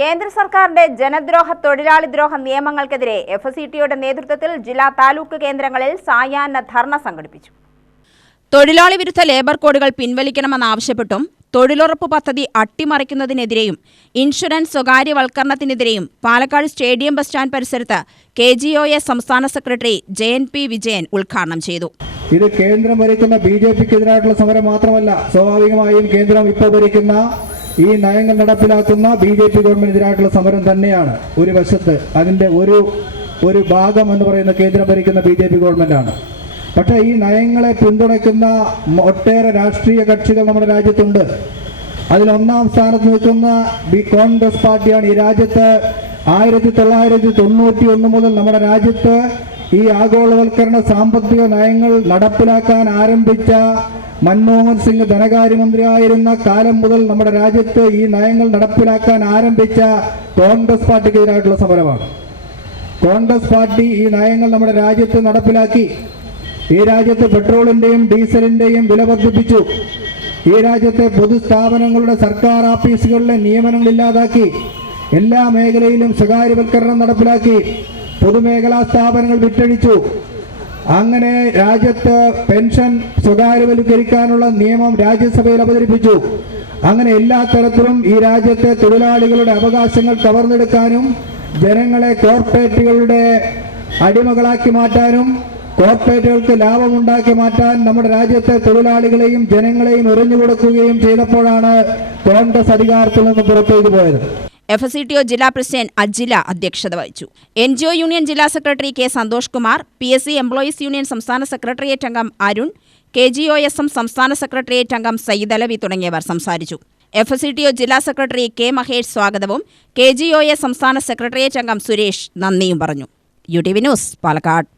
കേന്ദ്ര സർക്കാരിന്റെ ജനദ്രോഹ തൊഴിലാളിദ്രോഹ നിയമങ്ങൾക്കെതിരെ FCTയുടെ നേതൃത്വത്തിൽ ജില്ലാ താലൂക്ക് കേന്ദ്രങ്ങളിൽ സായാഹ്ന ധർണ സംഘടിപ്പിച്ചു. തൊഴിലാളി വിരുദ്ധ ലേബർ കോഡുകൾ പിൻവലിക്കണമെന്നാവശ്യപ്പെട്ടും തൊഴിലുറപ്പ് പദ്ധതി അട്ടിമറിക്കുന്നതിനെതിരെയും ഇൻഷുറൻസ് സ്വകാര്യവൽക്കരണത്തിനെതിരെയും പാലക്കാട് സ്റ്റേഡിയം ബസ് സ്റ്റാൻഡ് പരിസരത്ത് KGOS സംസ്ഥാന സെക്രട്ടറി JNP വിജയൻ ഉദ്ഘാടനം ചെയ്തു. ഇത് കേന്ദ്രം ഭരിക്കുന്ന BJPക്കെതിരായിട്ടുള്ള സമരം മാത്രമല്ല, സ്വാഭാവികമായും കേന്ദ്രം ഇപ്പോൾ ഭരിക്കുന്ന ഈ നയങ്ങൾ നടപ്പിലാക്കുന്ന BJP ഗവൺമെന്റിനെതിരായിട്ടുള്ള സമരം തന്നെയാണ്. ഒരു വശത്ത് അതിൻ്റെ ഒരു ഭാഗം എന്ന് പറയുന്ന കേന്ദ്രം ഭരിക്കുന്ന BJP ഗവൺമെന്റാണ്. പക്ഷേ ഈ നയങ്ങളെ പിന്തുണയ്ക്കുന്ന ഒട്ടേറെ രാഷ്ട്രീയ കക്ഷികൾ നമ്മുടെ രാജ്യത്തുണ്ട്. അതിലൊന്നാം സ്ഥാനത്ത് നിൽക്കുന്ന കോൺഗ്രസ് പാർട്ടിയാണ്. ഈ രാജ്യത്ത് 1991 മുതൽ നമ്മുടെ രാജ്യത്ത് ഈ ആഗോളവൽക്കരണ സാമ്പത്തിക നയങ്ങൾ നടപ്പിലാക്കാൻ ആരംഭിച്ച മൻമോഹൻ സിംഗ് ധനകാര്യമന്ത്രിയായിരുന്ന കാലം മുതൽ നമ്മുടെ രാജ്യത്ത് ഈ നയങ്ങൾ നടപ്പിലാക്കാൻ ആരംഭിച്ച കോൺഗ്രസ് പാർട്ടിക്കെതിരായിട്ടുള്ള സമരമാണ്. കോൺഗ്രസ് പാർട്ടി ഈ നയങ്ങൾ നമ്മുടെ രാജ്യത്ത് നടപ്പിലാക്കി. ഈ രാജ്യത്ത് പെട്രോളിന്റെയും ഡീസലിന്റെയും വില വർദ്ധിപ്പിച്ചു. ഈ രാജ്യത്തെ പൊതുസ്ഥാപനങ്ങളുടെ സർക്കാർ ഓഫീസുകളിലെ നിയമനങ്ങൾ ഇല്ലാതാക്കി. എല്ലാ മേഖലയിലും സ്വകാര്യവൽക്കരണം നടപ്പിലാക്കി. പൊതുമേഖലാ സ്ഥാപനങ്ങൾ വിറ്റഴിച്ചു. അങ്ങനെ രാജ്യത്ത് പെൻഷൻ സ്വകാര്യവൽക്കരിക്കാനുള്ള നിയമം രാജ്യസഭയിൽ അവതരിപ്പിച്ചു. അങ്ങനെ എല്ലാ തരത്തിലും ഈ രാജ്യത്തെ തൊഴിലാളികളുടെ അവകാശങ്ങൾ കവർന്നെടുക്കാനും ജനങ്ങളെ കോർപ്പറേറ്റുകളുടെ അടിമകളാക്കി മാറ്റാനും കോർപ്പറേറ്റുകൾക്ക് ലാഭമുണ്ടാക്കി മാറ്റാൻ നമ്മുടെ രാജ്യത്തെ തൊഴിലാളികളെയും ജനങ്ങളെയും എറിഞ്ഞുകൊടുക്കുകയും ചെയ്തപ്പോഴാണ് കോൺഗ്രസ് അധികാരത്തിൽ നിന്ന് പുറത്തേക്ക് പോയത്. FCTO ജില്ലാ പ്രസിഡന്റ് അജില അധ്യക്ഷത വഹിച്ചു. NGO യൂണിയൻ ജില്ലാ secretary K Santhosh Kumar, PSC employees union സംസ്ഥാന സെക്രട്ടേറിയറ്റ് അംഗം അരുൺ, KGOSM സംസ്ഥാന സെക്രട്ടേറിയറ്റ് അംഗം സയ്യിദ് അലവി തുടങ്ങിയവർ സംസാരിച്ചു. FCTO ജില്ലാ സെക്രട്ടറി K മഹേഷ് സ്വാഗതവും KGOS സംസ്ഥാന സെക്രട്ടേറിയറ്റ് അംഗം സുരേഷ് നന്ദിയും പറഞ്ഞു. UTV news, Palakkad.